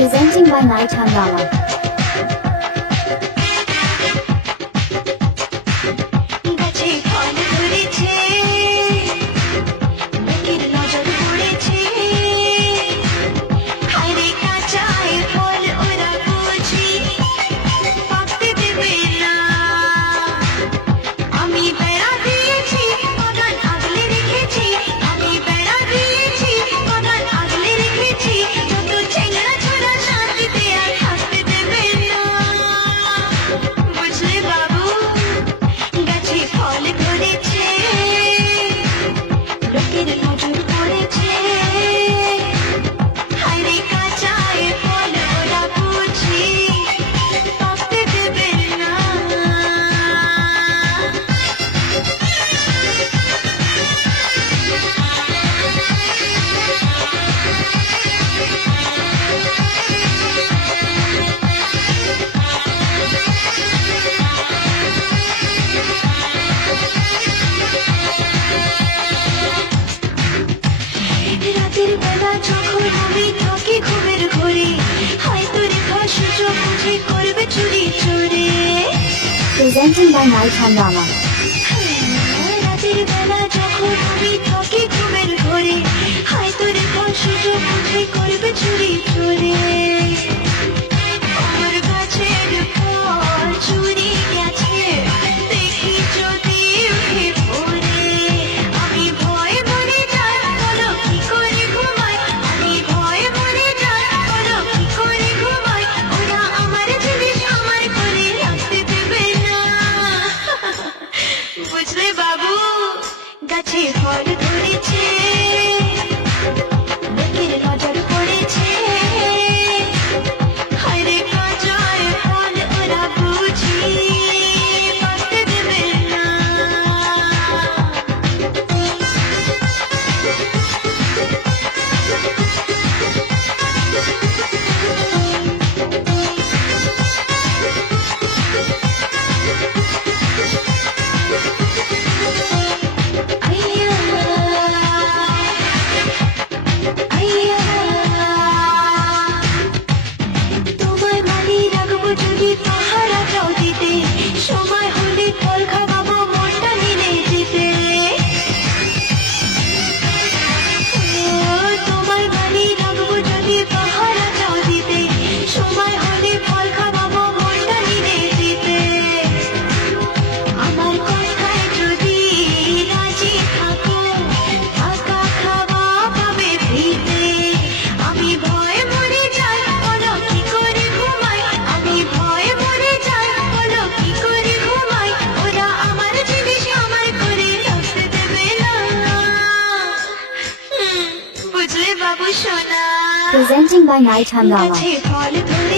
Presenting by Night Hangama. গাছে ফল ধরেছে, লোকের নজর পড়েছে, হায়রে কাঁচায় ফল ওরা বুঝি পাকতে দেবে না। আমি বেড়া দিয়েছি, বাগান আগলে রেখেছি, আমি বেড়া দিয়েছি, বাগান আগলে রেখেছি, যত ছেঁড়া ছোড়া শান্তিতে আর থাকতে দেবে না। বুঝলে বাবু, গাছে ফল ধরেছে, লোকের নজর পড়েছে, হায়রে কাঁচায় ফল ওরা বুঝি পাকতে দেবে না। রাতের বেলা যখন আমি থাকি ঘুমের ঘরে, হয়তো রেখা সুযোগ বুঝে করবে চুরি চোরে। Presenting by Night Hangama. রাতের বেলা যখন আমি থাকি ঘুমের ঘরে, হয়তো রেখা সুযোগ বুঝে করবে চুরি চোরে। আমার গাছের ফল চুরি গেছে, দেখি যদি উঠে পড়ে, আমি ভয়ে মরে যাই, বলো কি করে ঘুমাই, আমি ভয়ে মরে যাই, বলো কি করে ঘুমাই, ওরা আমার জিনিস আমার করে রাখতে দেবে না। বুঝলে বাবু, গাছে ফল ধরেছে, লোকের নজর পড়েছে, হায়রে কাঁচায় ফল ওরা বুঝি পাকতে দেবে না। আইয়া আইয়া, তোমায় মানি রাখবো যদি পাহারাটাও দিতে, সময় হলে ফল খাওয়াবো মনটা নিলে যেতে। তোমায় মানি রাখবো যদি পাহারাটাও দিতে, সময় হলে ফল খাওয়াবো মনটা নিলে যেতে। আমার কথায় যদি রাজি থাকো, থাকা খাওয়া পাবে ফ্রিতে। আমি ভয়ে মরে যাই, বলো কি করে ঘুমাই, আমি ভয়ে মরে যাই, বলো কি করে ঘুমাই, ওরা আমার জিনিস আমার করে রাখতে দেবে না। বুঝলে বাবু সোনা, Presenting by Night Hangama. গাছে ফল ধরে